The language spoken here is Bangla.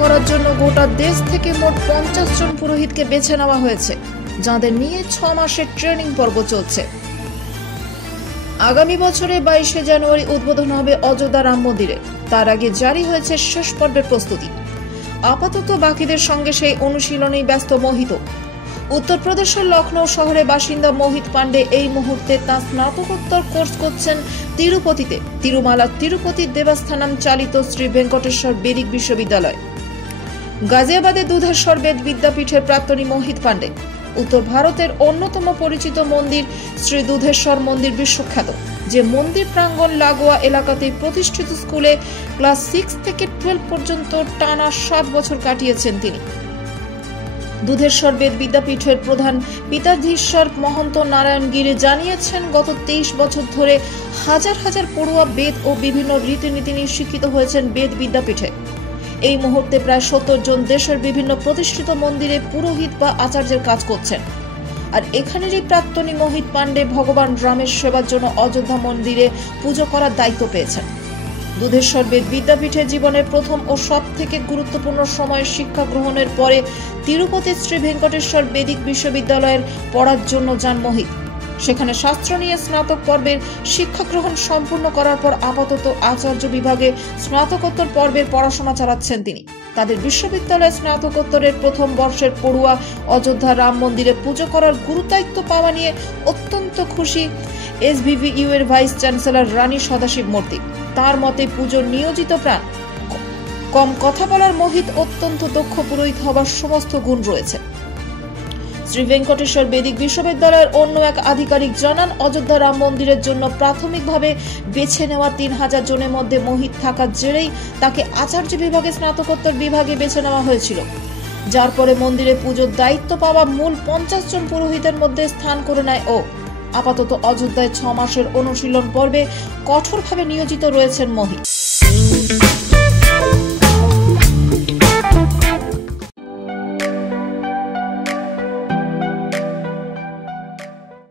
করার জন্য গোটা দেশ থেকে মোট 50 জন পুরোহিতকে বেছে নেওয়া হয়েছে, যাদের নিয়ে 6 মাসের ট্রেনিং পর্ব চলছে। আগামী বছরে 22শে জানুয়ারি উদ্বোধন হবে অযোধ্যা রাম মন্দিরে। তার আগে জারি হয়েছে শেষ পর্বের প্রস্তুতি। আপাতত বাকিদের সঙ্গে সেই অনুশীলনেই ব্যস্ত মোহিত। উত্তরপ্রদেশের লখনৌ শহরে বাসিন্দা মোহিত পান্ডে এই মুহূর্তে তাঁর স্নাতকোত্তর কোর্স করছেন তিরুপতিতে, তিরুমালা তিরুপতি দেবস্থানম চালিত শ্রী ভেঙ্কটেশ্বর বেদিক বিশ্ববিদ্যালয়। গাজিয়াবাদে দুধেশ্বর বেদ বিদ্যাপীঠের প্রাক্তনী মোহিত পান্ডে। উত্তর ভারতের অন্যতম পরিচিত মন্দির শ্রী দুধেশ্বর মন্দির বিশ্বখ্যাত, যে মন্দির প্রাঙ্গণ লাগোয়া এলাকাতে প্রতিষ্ঠিত স্কুলে ক্লাস 6 থেকে 12 পর্যন্ত টানা 7 বছর কাটিয়েছেন তিনি। দুধেশ্বর বেদ বিদ্যাপীঠের প্রধান পিতাধীশ্বর মহন্ত নারায়ণ গিরি জানিয়েছেন, গত 23 বছর ধরে হাজার হাজার পড়ুয়া বেদ ও বিভিন্ন রীতিনীতি নিয়ে শিক্ষিত হয়েছেন বেদ বিদ্যাপীঠে। এই মুহূর্তে প্রায় 70 জন দেশের বিভিন্ন প্রতিষ্ঠিত মন্দিরে পুরোহিত বা আচার্যের কাজ করছেন। আর এখানেরই প্রাক্তনী মোহিত পান্ডে ভগবান রামের সেবার জন্য অযোধ্যা মন্দিরে পুজো করার দায়িত্ব পেয়েছেন। দুধেশ্বর বেদ বিদ্যাপীঠে জীবনের প্রথম ও সব থেকে গুরুত্বপূর্ণ সময়ে শিক্ষা গ্রহণের পরে তিরুপতি শ্রী ভেঙ্কটেশ্বর বেদিক বিশ্ববিদ্যালয়ের পড়ার জন্য যান মোহিত। সেখানে শাস্ত্র নিয়ে স্নাতক পর্বের শিক্ষা গ্রহণ সম্পূর্ণ করার পর আপাতত আচার্য বিভাগে স্নাতকোত্তর পর্বের পড়াশোনা চালাচ্ছেন তিনি। তাদের বিশ্ববিদ্যালয়ে স্নাতকোত্তরের প্রথম বর্ষের পড়ুয়া অযোধ্যা রাম মন্দিরে পুজো করার গুরুদায়িত্ব পাওয়া নিয়ে অত্যন্ত খুশি SVVU এর ভাইস চ্যান্সেলর রানী সদাশিব মূর্তি। তার মতে পুজোর নিয়োজিত প্রাণ, কম কথা বলার মোহিত অত্যন্ত দক্ষ পুরোহিত হবার সমস্ত গুণ রয়েছে। শ্রী ভেঙ্কটেশ্বর বেদিক বিশ্ববিদ্যালয়ের অন্য এক আধিকারিক জানান, অযোধ্যা রাম মন্দিরের জন্য প্রাথমিকভাবে বেছে নেওয়া 3000 জনের মধ্যে মোহিত থাকার জেরেই তাকে আচার্য বিভাগে স্নাতকোত্তর বিভাগে বেছে নেওয়া হয়েছিল, যার পরে মন্দিরে পুজোর দায়িত্ব পাওয়া মূল 50 জন পুরোহিতের মধ্যে স্থান করে নেয় ও আপাতত অযোধ্যায় 6 মাসের অনুশীলন পর্বে কঠোরভাবে নিয়োজিত রয়েছেন মোহিত।